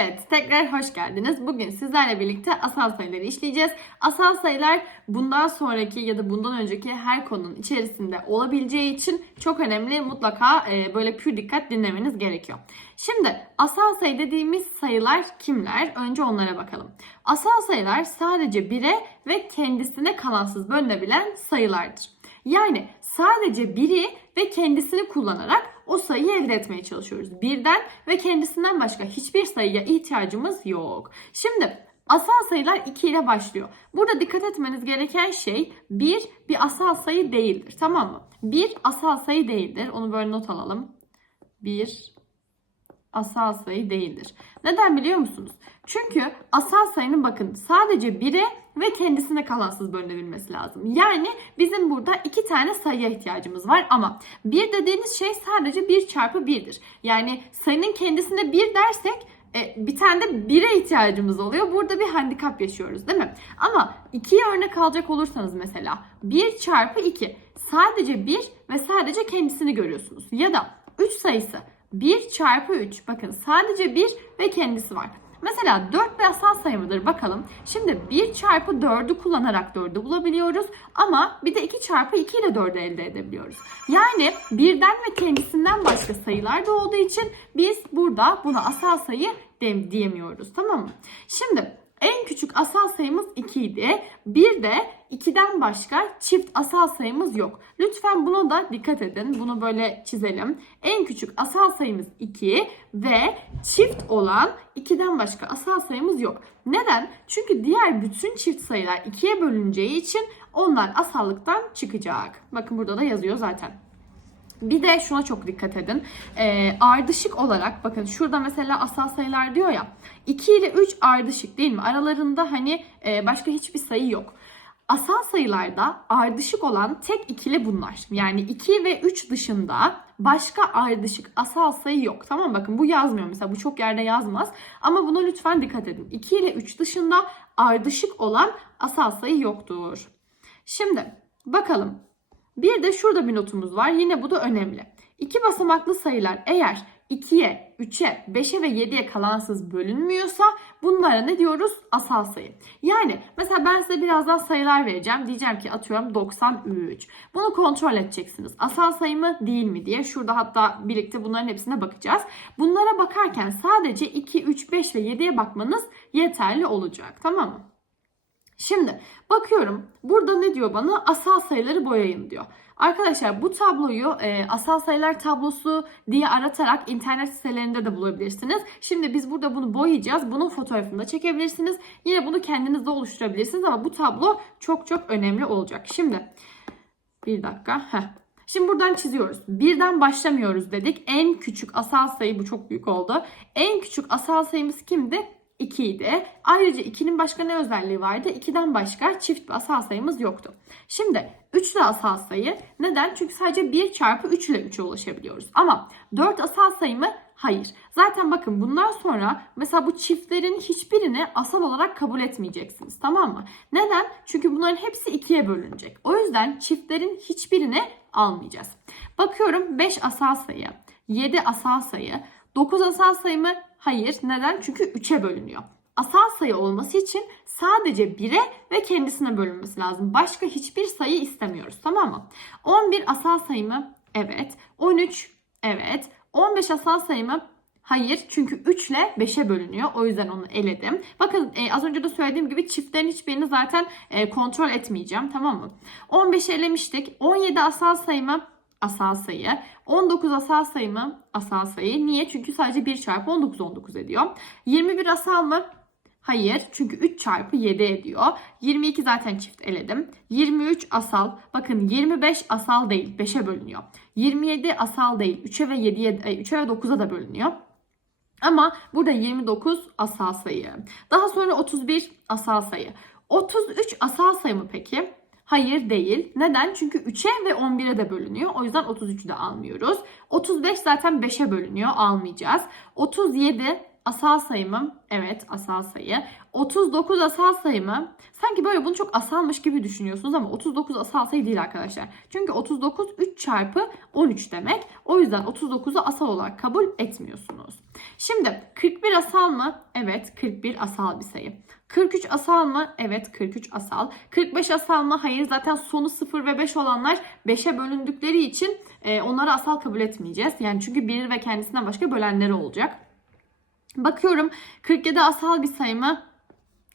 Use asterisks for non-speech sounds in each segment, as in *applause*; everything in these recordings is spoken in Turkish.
Evet, tekrar hoş geldiniz. Bugün sizlerle birlikte asal sayıları işleyeceğiz. Asal sayılar bundan sonraki ya da bundan önceki her konunun içerisinde olabileceği için çok önemli. Mutlaka e, böyle pür dikkat dinlemeniz gerekiyor. Şimdi asal sayı dediğimiz sayılar kimler? Önce onlara bakalım. Asal sayılar sadece 1'e ve kendisine kalansız bölünebilen sayılardır. Yani sadece biri ve kendisini kullanarak o sayıyı elde etmeye çalışıyoruz. Birden ve kendisinden başka hiçbir sayıya ihtiyacımız yok. Şimdi asal sayılar 2 ile başlıyor. Burada dikkat etmeniz gereken şey 1 bir asal sayı değildir. Tamam mı? 1 asal sayı değildir. Onu böyle not alalım. 1 asal sayı değildir. Neden biliyor musunuz? Çünkü asal sayının bakın sadece 1'e ve kendisine kalansız bölünebilmesi lazım. Yani bizim burada iki tane sayıya ihtiyacımız var ama 1 dediğiniz şey sadece 1 çarpı 1'dir. Yani sayının kendisine 1 dersek e, bir tane de 1'e ihtiyacımız oluyor. Burada bir handikap yaşıyoruz değil mi? Ama 2'ye örnek alacak olursanız mesela 1 çarpı 2 sadece 1 ve sadece kendisini görüyorsunuz. Ya da 3 sayısı 1 çarpı 3 bakın sadece 1 ve kendisi var. Mesela 4 bir asal sayı mıdır bakalım. Şimdi 1 çarpı 4'ü kullanarak 4'ü bulabiliyoruz. Ama bir de 2 çarpı 2 ile 4'ü elde edebiliyoruz. Yani birden ve kendisinden başka sayılar da olduğu için biz burada buna asal sayı diyemiyoruz. Tamam mı? Şimdi en küçük asal sayımız 2 idi. Bir de 2'den başka çift asal sayımız yok. Lütfen buna da dikkat edin. Bunu böyle çizelim. En küçük asal sayımız 2 ve çift olan 2'den başka asal sayımız yok. Neden? Çünkü diğer bütün çift sayılar 2'ye bölüneceği için onlar asallıktan çıkacak. Bakın burada da yazıyor zaten. Bir de şuna çok dikkat edin. Ee, ardışık olarak bakın şurada mesela asal sayılar diyor ya. 2 ile 3 ardışık değil mi? Aralarında hani e, başka hiçbir sayı yok. Asal sayılarda ardışık olan tek ikili bunlar. Yani 2 ve 3 dışında başka ardışık asal sayı yok. Tamam? Bakın bu yazmıyor mesela. Bu çok yerde yazmaz. Ama buna lütfen dikkat edin. 2 ile 3 dışında ardışık olan asal sayı yoktur. Şimdi bakalım. Bir de şurada bir notumuz var. Yine bu da önemli. İki basamaklı sayılar eğer 2'ye, 3'e, 5'e ve 7'ye kalansız bölünmüyorsa bunlara ne diyoruz? Asal sayı. Yani mesela ben size birazdan sayılar vereceğim. Diyeceğim ki atıyorum 93. Bunu kontrol edeceksiniz. Asal sayı mı değil mi diye. Şurada hatta birlikte bunların hepsine bakacağız. Bunlara bakarken sadece 2, 3, 5 ve 7'ye bakmanız yeterli olacak. Tamam mı? Şimdi bakıyorum burada ne diyor bana? Asal sayıları boyayın diyor. Arkadaşlar bu tabloyu e, asal sayılar tablosu diye aratarak internet sitelerinde de bulabilirsiniz. Şimdi biz burada bunu boyayacağız. Bunun fotoğrafını da çekebilirsiniz. Yine bunu kendiniz de oluşturabilirsiniz ama bu tablo çok çok önemli olacak. Şimdi bir dakika. Heh. Şimdi buradan çiziyoruz. Birden başlamıyoruz dedik. En küçük asal sayı bu çok büyük oldu. En küçük asal sayımız kimdi? 2 idi. Ayrıca 2'nin başka ne özelliği vardı? 2'den başka çift bir asal sayımız yoktu. Şimdi 3 de asal sayı. Neden? Çünkü sadece 1 çarpı 3 ile 3'e ulaşabiliyoruz. Ama 4 asal sayı mı? Hayır. Zaten bakın bundan sonra mesela bu çiftlerin hiçbirini asal olarak kabul etmeyeceksiniz. Tamam mı? Neden? Çünkü bunların hepsi 2'ye bölünecek. O yüzden çiftlerin hiçbirini almayacağız. Bakıyorum 5 asal sayı, 7 asal sayı, 9 asal sayı mı? Hayır. Neden? Çünkü 3'e bölünüyor. Asal sayı olması için sadece 1'e ve kendisine bölünmesi lazım. Başka hiçbir sayı istemiyoruz. Tamam mı? 11 asal sayı mı? Evet. 13 evet. 15 asal sayı mı? Hayır çünkü 3 ile 5'e bölünüyor. O yüzden onu eledim. Bakın e, az önce de söylediğim gibi çiftlerin hiçbirini zaten e, kontrol etmeyeceğim. Tamam mı? 15'i elemiştik. 17 asal sayı mı? Asal sayı. 19 asal sayı mı? Asal sayı. Niye? Çünkü sadece 1 çarpı 19 19 ediyor. 21 asal mı? Hayır. Çünkü 3 çarpı 7 ediyor. 22 zaten çift eledim. 23 asal. Bakın 25 asal değil. 5'e bölünüyor. 27 asal değil. 3'e ve 7'ye 3'e ve 9'a da bölünüyor. Ama burada 29 asal sayı. Daha sonra 31 asal sayı. 33 asal sayı mı peki? Hayır değil. Neden? Çünkü 3'e ve 11'e de bölünüyor. O yüzden 33'ü de almıyoruz. 35 zaten 5'e bölünüyor. Almayacağız. 37 asal sayı mı? Evet asal sayı. 39 asal sayı mı? Sanki böyle bunu çok asalmış gibi düşünüyorsunuz ama 39 asal sayı değil arkadaşlar. Çünkü 39 3 çarpı 13 demek. O yüzden 39'u asal olarak kabul etmiyorsunuz. Şimdi 41 asal mı? Evet 41 asal bir sayı. 43 asal mı? Evet 43 asal. 45 asal mı? Hayır zaten sonu 0 ve 5 olanlar 5'e bölündükleri için e, onları asal kabul etmeyeceğiz. Yani çünkü 1 ve kendisinden başka bölenleri olacak. Bakıyorum 47 asal bir sayı mı?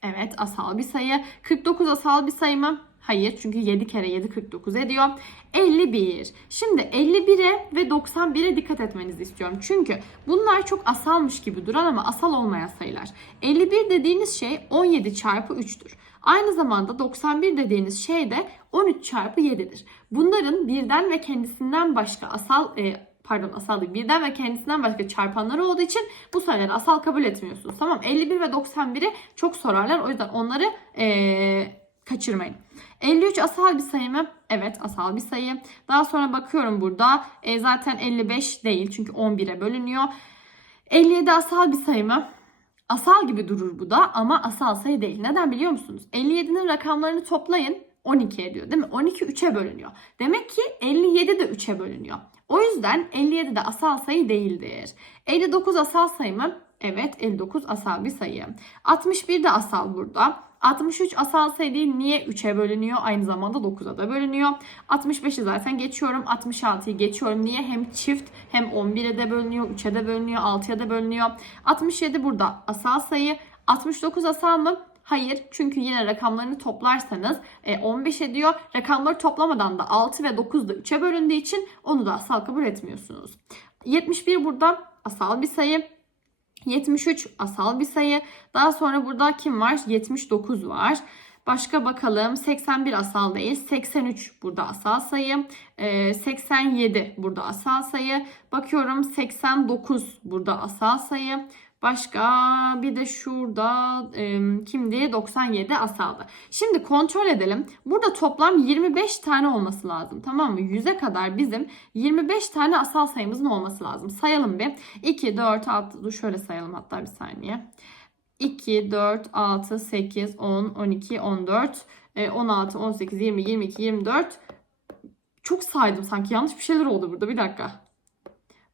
Evet asal bir sayı. 49 asal bir sayı mı? Hayır çünkü 7 kere 7 49 ediyor. 51. Şimdi 51'e ve 91'e dikkat etmenizi istiyorum. Çünkü bunlar çok asalmış gibi duran ama asal olmayan sayılar. 51 dediğiniz şey 17 çarpı 3'tür. Aynı zamanda 91 dediğiniz şey de 13 çarpı 7'dir. Bunların birden ve kendisinden başka asal e, pardon asal değil birden ve kendisinden başka çarpanları olduğu için bu sayıları asal kabul etmiyorsunuz. Tamam 51 ve 91'i çok sorarlar. O yüzden onları e, kaçırmayın. 53 asal bir sayı mı? Evet asal bir sayı. Daha sonra bakıyorum burada. E, zaten 55 değil çünkü 11'e bölünüyor. 57 asal bir sayı mı? Asal gibi durur bu da ama asal sayı değil. Neden biliyor musunuz? 57'nin rakamlarını toplayın 12 ediyor değil mi? 12 3'e bölünüyor. Demek ki 57 de 3'e bölünüyor. O yüzden 57 de asal sayı değildir. 59 asal sayı mı? Evet 59 asal bir sayı. 61 de asal burada. 63 asal sayı değil niye 3'e bölünüyor? Aynı zamanda 9'a da bölünüyor. 65'i zaten geçiyorum. 66'yı geçiyorum. Niye? Hem çift hem 11'e de bölünüyor, 3'e de bölünüyor, 6'ya da bölünüyor. 67 burada asal sayı. 69 asal mı? Hayır çünkü yine rakamlarını toplarsanız 15 ediyor. Rakamları toplamadan da 6 ve 9 da 3'e bölündüğü için onu da asal kabul etmiyorsunuz. 71 burada asal bir sayı. 73 asal bir sayı. Daha sonra burada kim var? 79 var. Başka bakalım. 81 asal değil. 83 burada asal sayı. Ee, 87 burada asal sayı. Bakıyorum 89 burada asal sayı. Başka bir de şurada e, kimdi? 97 asaldı. Şimdi kontrol edelim. Burada toplam 25 tane olması lazım. Tamam mı? 100'e kadar bizim 25 tane asal sayımızın olması lazım. Sayalım bir. 2, 4, 6. Dur şöyle sayalım hatta bir saniye. 2, 4, 6, 8, 10, 12, 14, 16, 18, 20, 22, 24. Çok saydım sanki. Yanlış bir şeyler oldu burada. Bir dakika.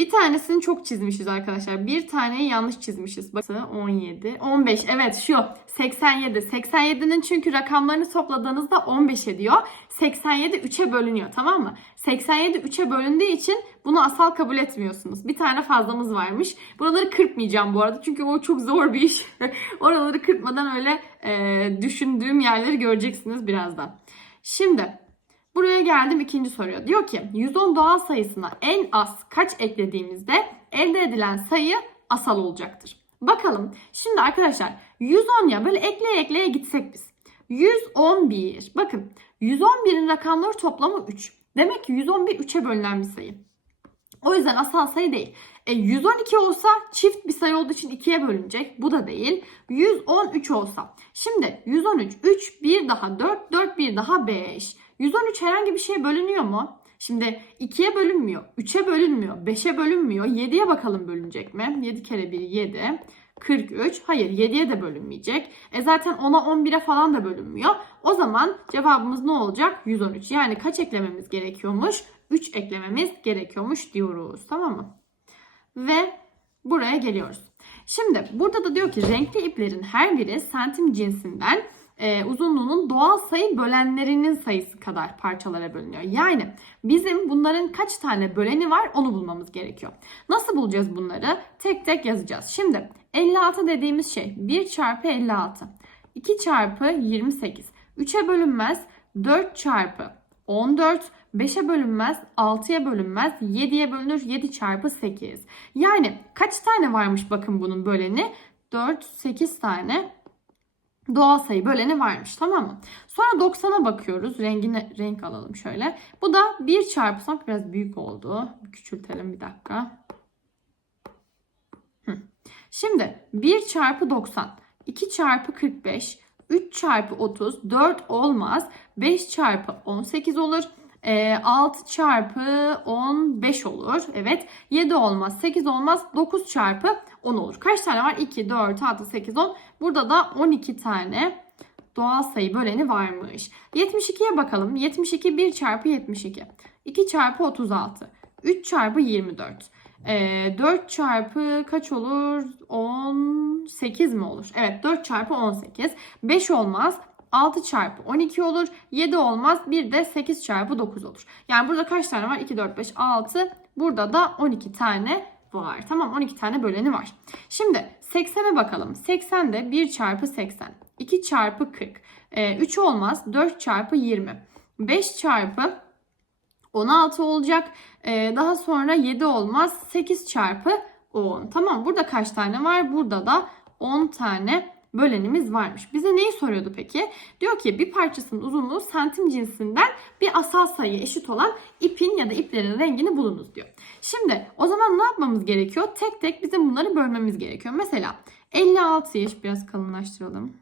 Bir tanesini çok çizmişiz arkadaşlar. Bir taneyi yanlış çizmişiz. Bakın 17, 15. Evet şu 87. 87'nin çünkü rakamlarını topladığınızda 15 ediyor. 87 3'e bölünüyor tamam mı? 87 3'e bölündüğü için bunu asal kabul etmiyorsunuz. Bir tane fazlamız varmış. Buraları kırpmayacağım bu arada. Çünkü o çok zor bir iş. *laughs* Oraları kırpmadan öyle e, düşündüğüm yerleri göreceksiniz birazdan. Şimdi Buraya geldim ikinci soruya. Diyor ki 110 doğal sayısına en az kaç eklediğimizde elde edilen sayı asal olacaktır. Bakalım. Şimdi arkadaşlar 110 ya böyle ekleye ekleye gitsek biz. 111. Bakın 111'in rakamları toplamı 3. Demek ki 111 3'e bölünen bir sayı. O yüzden asal sayı değil. E, 112 olsa çift bir sayı olduğu için 2'ye bölünecek. Bu da değil. 113 olsa. Şimdi 113 3 bir daha 4 4 bir daha 5. 113 herhangi bir şeye bölünüyor mu? Şimdi 2'ye bölünmüyor, 3'e bölünmüyor, 5'e bölünmüyor. 7'ye bakalım bölünecek mi? 7 kere 1 7. 43. Hayır 7'ye de bölünmeyecek. E zaten 10'a 11'e falan da bölünmüyor. O zaman cevabımız ne olacak? 113. Yani kaç eklememiz gerekiyormuş? 3 eklememiz gerekiyormuş diyoruz. Tamam mı? Ve buraya geliyoruz. Şimdi burada da diyor ki renkli iplerin her biri santim cinsinden e, uzunluğunun doğal sayı bölenlerinin sayısı kadar parçalara bölünüyor. Yani bizim bunların kaç tane böleni var onu bulmamız gerekiyor. Nasıl bulacağız bunları? Tek tek yazacağız. Şimdi 56 dediğimiz şey 1 çarpı 56. 2 çarpı 28. 3'e bölünmez 4 çarpı 14. 5'e bölünmez, 6'ya bölünmez, 7'ye bölünür 7 çarpı 8. Yani kaç tane varmış bakın bunun böleni? 4, 8 tane doğal sayı böleni varmış tamam mı? Sonra 90'a bakıyoruz. Rengine renk alalım şöyle. Bu da 1 çarpı sanki biraz büyük oldu. Küçültelim bir dakika. Şimdi 1 çarpı 90, 2 çarpı 45, 3 çarpı 30 4 olmaz. 5 çarpı 18 olur. E, 6 çarpı 15 olur. Evet. 7 olmaz. 8 olmaz. 9 çarpı 10 olur. Kaç tane var? 2, 4, 6, 8, 10. Burada da 12 tane doğal sayı böleni varmış. 72'ye bakalım. 72 1 çarpı 72. 2 çarpı 36. 3 çarpı 24. Ee, 4 çarpı kaç olur? 18 mi olur? Evet 4 çarpı 18. 5 olmaz. 6 çarpı 12 olur. 7 olmaz. Bir de 8 çarpı 9 olur. Yani burada kaç tane var? 2, 4, 5, 6. Burada da 12 tane var. Tamam 12 tane böleni var. Şimdi 80'e bakalım. 80 de 1 çarpı 80. 2 çarpı 40. Ee, 3 olmaz. 4 çarpı 20. 5 çarpı 16 olacak. Ee, daha sonra 7 olmaz. 8 çarpı 10. Tamam burada kaç tane var? Burada da 10 tane bölenimiz varmış. Bize neyi soruyordu peki? Diyor ki bir parçasının uzunluğu santim cinsinden bir asal sayıya eşit olan ipin ya da iplerin rengini bulunuz diyor. Şimdi o zaman ne yapmamız gerekiyor? Tek tek bizim bunları bölmemiz gerekiyor. Mesela 56'yı biraz kalınlaştıralım.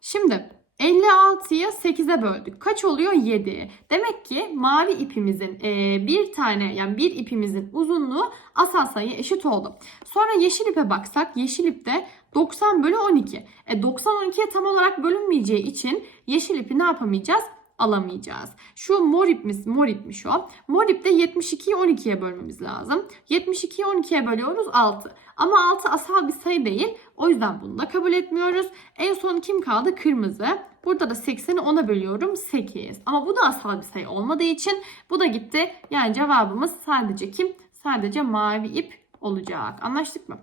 Şimdi 56'yı 8'e böldük. Kaç oluyor? 7. Demek ki mavi ipimizin e, bir tane yani bir ipimizin uzunluğu asal sayıya eşit oldu. Sonra yeşil ipe baksak yeşil ipte 90 bölü 12. E 90 12'ye tam olarak bölünmeyeceği için yeşil ipi ne yapamayacağız? Alamayacağız. Şu mor ipimiz, mor ipmiş o. Mor ipte 72'yi 12'ye bölmemiz lazım. 72'yi 12'ye bölüyoruz 6. Ama 6 asal bir sayı değil. O yüzden bunu da kabul etmiyoruz. En son kim kaldı? Kırmızı. Burada da 80'i 10'a bölüyorum 8. Ama bu da asal bir sayı olmadığı için bu da gitti. Yani cevabımız sadece kim? Sadece mavi ip olacak. Anlaştık mı?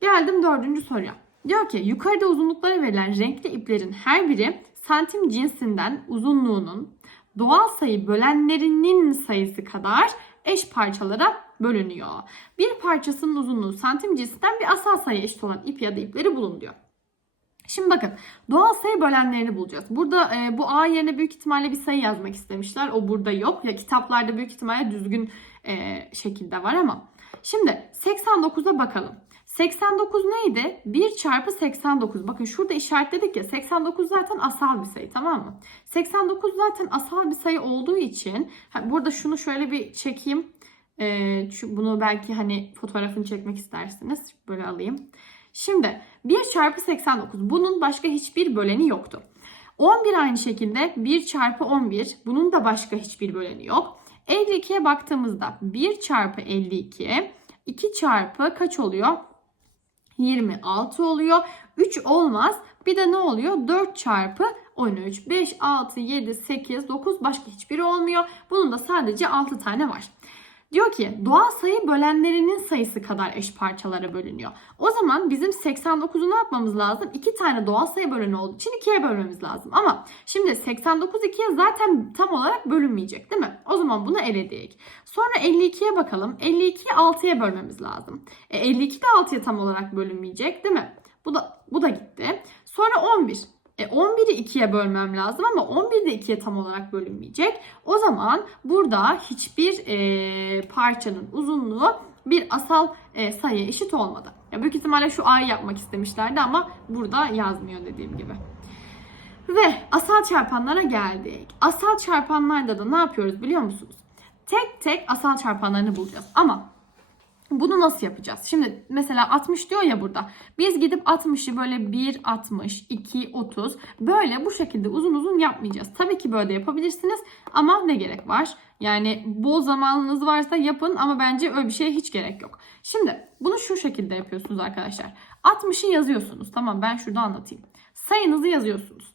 Geldim dördüncü soruya. Diyor ki yukarıda uzunlukları verilen renkli iplerin her biri santim cinsinden uzunluğunun doğal sayı bölenlerinin sayısı kadar eş parçalara bölünüyor. Bir parçasının uzunluğu santim cinsinden bir asal sayı eşit olan ip ya da ipleri bulun diyor. Şimdi bakın doğal sayı bölenlerini bulacağız. Burada e, bu A yerine büyük ihtimalle bir sayı yazmak istemişler. O burada yok. Ya kitaplarda büyük ihtimalle düzgün e, şekilde var ama. Şimdi 89'a bakalım. 89 neydi? 1 çarpı 89. Bakın şurada işaretledik ya 89 zaten asal bir sayı tamam mı? 89 zaten asal bir sayı olduğu için burada şunu şöyle bir çekeyim. Ee, bunu belki hani fotoğrafını çekmek istersiniz. Böyle alayım. Şimdi 1 çarpı 89 bunun başka hiçbir böleni yoktu. 11 aynı şekilde 1 çarpı 11 bunun da başka hiçbir böleni yok. 52'ye baktığımızda 1 çarpı 52 2 çarpı kaç oluyor? 26 oluyor. 3 olmaz. Bir de ne oluyor? 4 çarpı 13. 5, 6, 7, 8, 9 başka hiçbiri olmuyor. Bunun da sadece 6 tane var. Diyor ki doğal sayı bölenlerinin sayısı kadar eş parçalara bölünüyor. O zaman bizim 89'u ne yapmamız lazım? 2 tane doğal sayı böleni olduğu için 2'ye bölmemiz lazım. Ama şimdi 89 2'ye zaten tam olarak bölünmeyecek değil mi? O zaman bunu eledik. Sonra 52'ye bakalım. 52'yi 6'ya bölmemiz lazım. E, 52 de 6'ya tam olarak bölünmeyecek değil mi? Bu da bu da gitti. Sonra 11. E 11'i 2'ye bölmem lazım ama 11 de 2'ye tam olarak bölünmeyecek. O zaman burada hiçbir e, parçanın uzunluğu bir asal e, sayıya eşit olmadı. Ya büyük ihtimalle şu a'yı yapmak istemişlerdi ama burada yazmıyor dediğim gibi. Ve asal çarpanlara geldik. Asal çarpanlarda da ne yapıyoruz biliyor musunuz? Tek tek asal çarpanlarını bulacağız. Ama bunu nasıl yapacağız? Şimdi mesela 60 diyor ya burada. Biz gidip 60'ı böyle 1, 60, 2, 30 böyle bu şekilde uzun uzun yapmayacağız. Tabii ki böyle de yapabilirsiniz ama ne gerek var? Yani bol zamanınız varsa yapın ama bence öyle bir şeye hiç gerek yok. Şimdi bunu şu şekilde yapıyorsunuz arkadaşlar. 60'ı yazıyorsunuz. Tamam ben şurada anlatayım. Sayınızı yazıyorsunuz.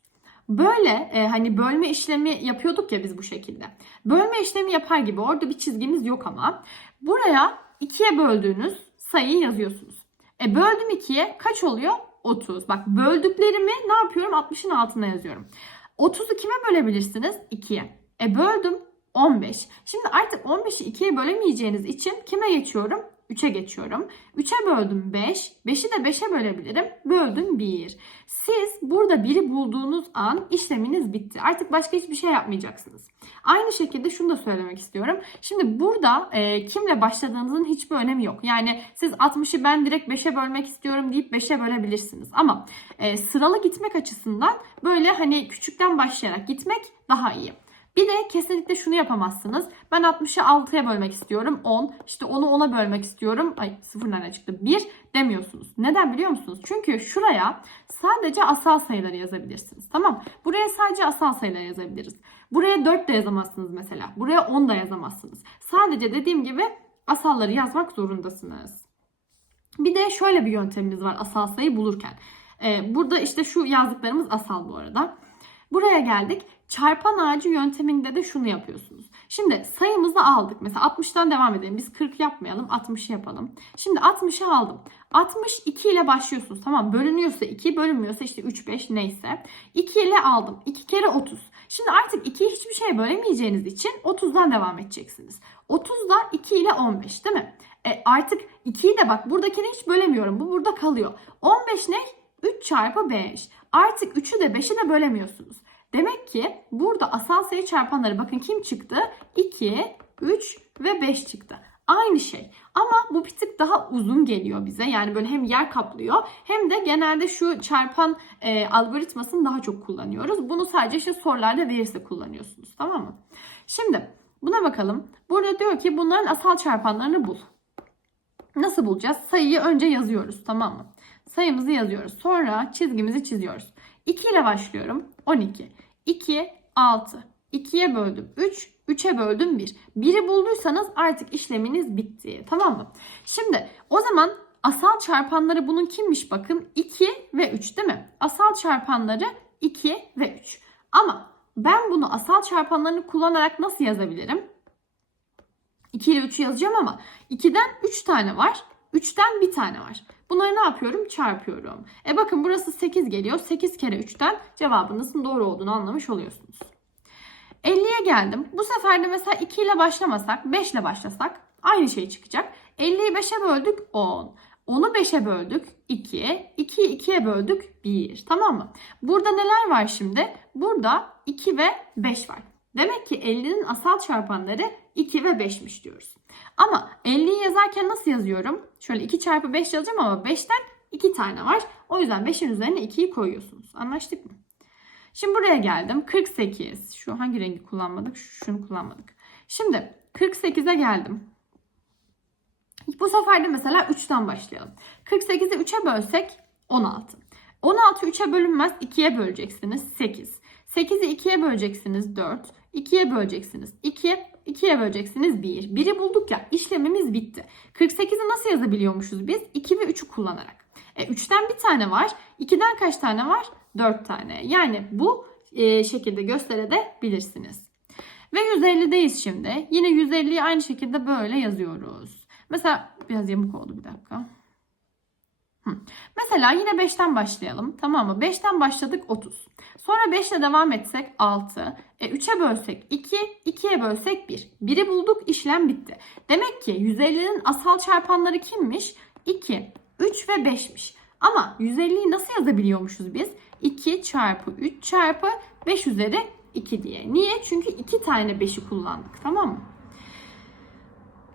Böyle e, hani bölme işlemi yapıyorduk ya biz bu şekilde. Bölme işlemi yapar gibi orada bir çizgimiz yok ama buraya 2'ye böldüğünüz sayıyı yazıyorsunuz. E böldüm 2'ye kaç oluyor? 30. Bak böldüklerimi ne yapıyorum? 60'ın altına yazıyorum. 30'u kime bölebilirsiniz? 2'ye. E böldüm 15. Şimdi artık 15'i 2'ye bölemeyeceğiniz için kime geçiyorum? 3'e geçiyorum. 3'e böldüm 5. 5'i de 5'e bölebilirim. Böldüm 1. Siz burada biri bulduğunuz an işleminiz bitti. Artık başka hiçbir şey yapmayacaksınız. Aynı şekilde şunu da söylemek istiyorum. Şimdi burada e, kimle başladığınızın hiçbir önemi yok. Yani siz 60'ı ben direkt 5'e bölmek istiyorum deyip 5'e bölebilirsiniz. Ama e, sıralı gitmek açısından böyle hani küçükten başlayarak gitmek daha iyi. Bir de kesinlikle şunu yapamazsınız. Ben 60'ı 6'ya bölmek istiyorum. 10. İşte onu 10'a bölmek istiyorum. Ay sıfır nereden çıktı? 1 demiyorsunuz. Neden biliyor musunuz? Çünkü şuraya sadece asal sayıları yazabilirsiniz. Tamam. Buraya sadece asal sayıları yazabiliriz. Buraya 4 de yazamazsınız mesela. Buraya 10 da yazamazsınız. Sadece dediğim gibi asalları yazmak zorundasınız. Bir de şöyle bir yöntemimiz var asal sayı bulurken. Ee, burada işte şu yazdıklarımız asal bu arada. Buraya geldik. Çarpan ağacı yönteminde de şunu yapıyorsunuz. Şimdi sayımızı aldık. Mesela 60'tan devam edelim. Biz 40 yapmayalım. 60'ı yapalım. Şimdi 60'ı aldım. 62 ile başlıyorsunuz. Tamam bölünüyorsa 2, bölünmüyorsa işte 3, 5 neyse. 2 ile aldım. 2 kere 30. Şimdi artık 2'yi hiçbir şeye bölemeyeceğiniz için 30'dan devam edeceksiniz. 30 da 2 ile 15 değil mi? E artık 2'yi de bak buradakini hiç bölemiyorum. Bu burada kalıyor. 15 ne? 3 çarpı 5. Artık 3'ü de 5'i de bölemiyorsunuz. Demek ki burada asal sayı çarpanları bakın kim çıktı? 2, 3 ve 5 çıktı. Aynı şey. Ama bu bir tık daha uzun geliyor bize. Yani böyle hem yer kaplıyor hem de genelde şu çarpan e, algoritmasını daha çok kullanıyoruz. Bunu sadece işte sorularda verirse kullanıyorsunuz. Tamam mı? Şimdi buna bakalım. Burada diyor ki bunların asal çarpanlarını bul. Nasıl bulacağız? Sayıyı önce yazıyoruz. Tamam mı? Sayımızı yazıyoruz. Sonra çizgimizi çiziyoruz. 2 ile başlıyorum. 12. 2, 6. 2'ye böldüm 3, 3'e böldüm 1. 1'i bulduysanız artık işleminiz bitti. Tamam mı? Şimdi o zaman asal çarpanları bunun kimmiş bakın? 2 ve 3 değil mi? Asal çarpanları 2 ve 3. Ama ben bunu asal çarpanlarını kullanarak nasıl yazabilirim? 2 ile 3'ü yazacağım ama 2'den 3 tane var. 3'ten bir tane var. Bunları ne yapıyorum? Çarpıyorum. E bakın burası 8 geliyor. 8 kere 3'ten cevabınızın doğru olduğunu anlamış oluyorsunuz. 50'ye geldim. Bu sefer de mesela 2 ile başlamasak, 5 ile başlasak aynı şey çıkacak. 50'yi 5'e böldük 10. 10'u 5'e böldük 2. 2'yi 2'ye böldük 1. Tamam mı? Burada neler var şimdi? Burada 2 ve 5 var. Demek ki 50'nin asal çarpanları 2 ve 5'miş diyoruz. Ama 50'yi yazarken nasıl yazıyorum? Şöyle 2 çarpı 5 yazacağım ama 5'ten 2 tane var. O yüzden 5'in üzerine 2'yi koyuyorsunuz. Anlaştık mı? Şimdi buraya geldim. 48. Şu hangi rengi kullanmadık? Şunu kullanmadık. Şimdi 48'e geldim. Bu sefer de mesela 3'ten başlayalım. 48'i 3'e bölsek 16. 16 3'e bölünmez. 2'ye böleceksiniz. 8. 8'i 2'ye böleceksiniz. 4. 2'ye böleceksiniz. 2. 2'ye böleceksiniz 1. 1'i bulduk ya işlemimiz bitti. 48'i nasıl yazabiliyormuşuz biz? 2 ve 3'ü kullanarak. E, 3'ten bir tane var. 2'den kaç tane var? 4 tane. Yani bu e, şekilde gösterebilirsiniz. Ve 150'deyiz şimdi. Yine 150'yi aynı şekilde böyle yazıyoruz. Mesela biraz yamuk oldu bir dakika. Mesela yine 5'ten başlayalım. Tamam mı? 5'ten başladık 30. Sonra 5 ile devam etsek 6. E 3'e bölsek 2. 2'ye bölsek 1. 1'i bulduk işlem bitti. Demek ki 150'nin asal çarpanları kimmiş? 2, 3 ve 5'miş. Ama 150'yi nasıl yazabiliyormuşuz biz? 2 çarpı 3 çarpı 5 üzeri 2 diye. Niye? Çünkü 2 tane 5'i kullandık. Tamam mı?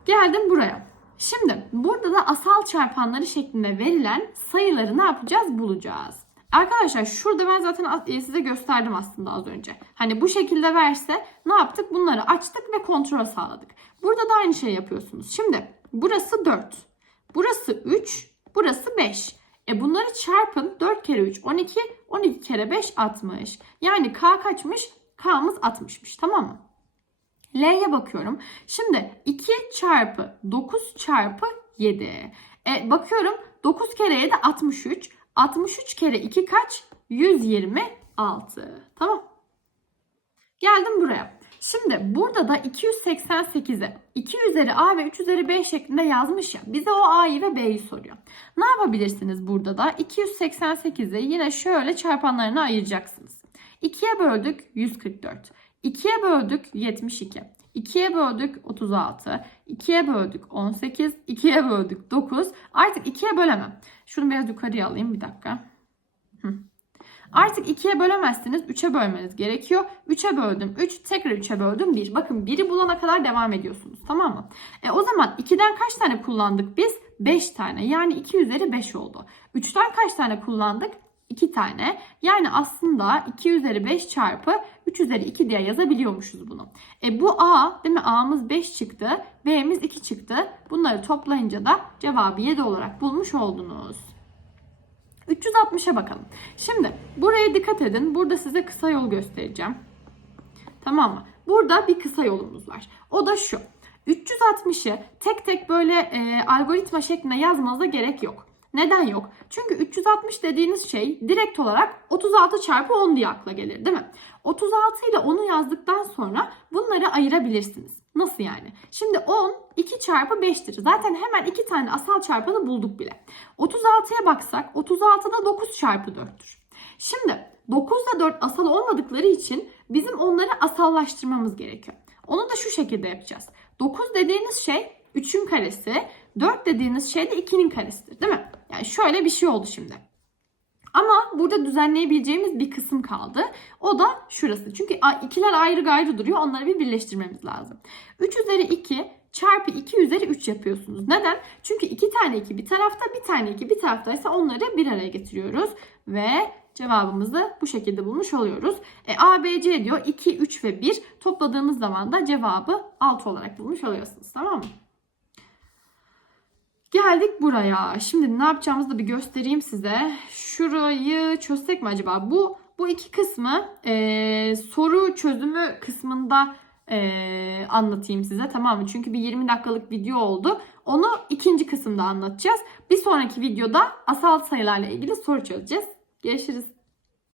Geldim buraya. Şimdi burada da asal çarpanları şeklinde verilen sayıları ne yapacağız? Bulacağız. Arkadaşlar şurada ben zaten size gösterdim aslında az önce. Hani bu şekilde verse ne yaptık? Bunları açtık ve kontrol sağladık. Burada da aynı şey yapıyorsunuz. Şimdi burası 4. Burası 3. Burası 5. E bunları çarpın. 4 kere 3 12. 12 kere 5 60. Yani K kaçmış? K'mız 60'mış. Tamam mı? L'ye bakıyorum. Şimdi 2 çarpı 9 çarpı 7. E, bakıyorum 9 kere 7 63. 63 kere 2 kaç? 126. Tamam. Geldim buraya. Şimdi burada da 288'i 2 üzeri A ve 3 üzeri B şeklinde yazmış ya. Bize o A'yı ve B'yi soruyor. Ne yapabilirsiniz burada da? 288'i yine şöyle çarpanlarına ayıracaksınız. 2'ye böldük 144. 2'ye böldük 72. 2'ye böldük 36. 2'ye böldük 18. 2'ye böldük 9. Artık 2'ye bölemem. Şunu biraz yukarıya alayım bir dakika. Artık 2'ye bölemezsiniz. 3'e bölmeniz gerekiyor. 3'e böldüm 3. Tekrar 3'e böldüm 1. Bakın 1'i bulana kadar devam ediyorsunuz. Tamam mı? E o zaman 2'den kaç tane kullandık biz? 5 tane. Yani 2 üzeri 5 oldu. 3'ten kaç tane kullandık? 2 tane. Yani aslında 2 üzeri 5 çarpı 3 üzeri 2 diye yazabiliyormuşuz bunu. E bu A değil mi? A'mız 5 çıktı. B'miz 2 çıktı. Bunları toplayınca da cevabı 7 olarak bulmuş oldunuz. 360'a bakalım. Şimdi buraya dikkat edin. Burada size kısa yol göstereceğim. Tamam mı? Burada bir kısa yolumuz var. O da şu. 360'ı tek tek böyle e, algoritma şeklinde yazmanıza gerek yok. Neden yok? Çünkü 360 dediğiniz şey direkt olarak 36 çarpı 10 diye akla gelir değil mi? 36 ile 10'u yazdıktan sonra bunları ayırabilirsiniz. Nasıl yani? Şimdi 10 2 çarpı 5'tir. Zaten hemen 2 tane asal çarpanı bulduk bile. 36'ya baksak 36'da 9 çarpı 4'tür. Şimdi 9 ile 4 asal olmadıkları için bizim onları asallaştırmamız gerekiyor. Onu da şu şekilde yapacağız. 9 dediğiniz şey 3'ün karesi, 4 dediğiniz şey de 2'nin karesidir değil mi? Yani şöyle bir şey oldu şimdi. Ama burada düzenleyebileceğimiz bir kısım kaldı. O da şurası. Çünkü ikiler ayrı gayrı duruyor. Onları bir birleştirmemiz lazım. 3 üzeri 2 çarpı 2 üzeri 3 yapıyorsunuz. Neden? Çünkü 2 tane 2 bir tarafta, bir tane 2 bir taraftaysa onları bir araya getiriyoruz. Ve cevabımızı bu şekilde bulmuş oluyoruz. E, A, B, C diyor 2, 3 ve 1 topladığımız zaman da cevabı 6 olarak bulmuş oluyorsunuz. Tamam mı? Geldik buraya. Şimdi ne yapacağımızı da bir göstereyim size. Şurayı çözsek mi acaba? Bu bu iki kısmı e, soru çözümü kısmında e, anlatayım size tamam mı? Çünkü bir 20 dakikalık video oldu. Onu ikinci kısımda anlatacağız. Bir sonraki videoda asal sayılarla ilgili soru çözeceğiz. Görüşürüz.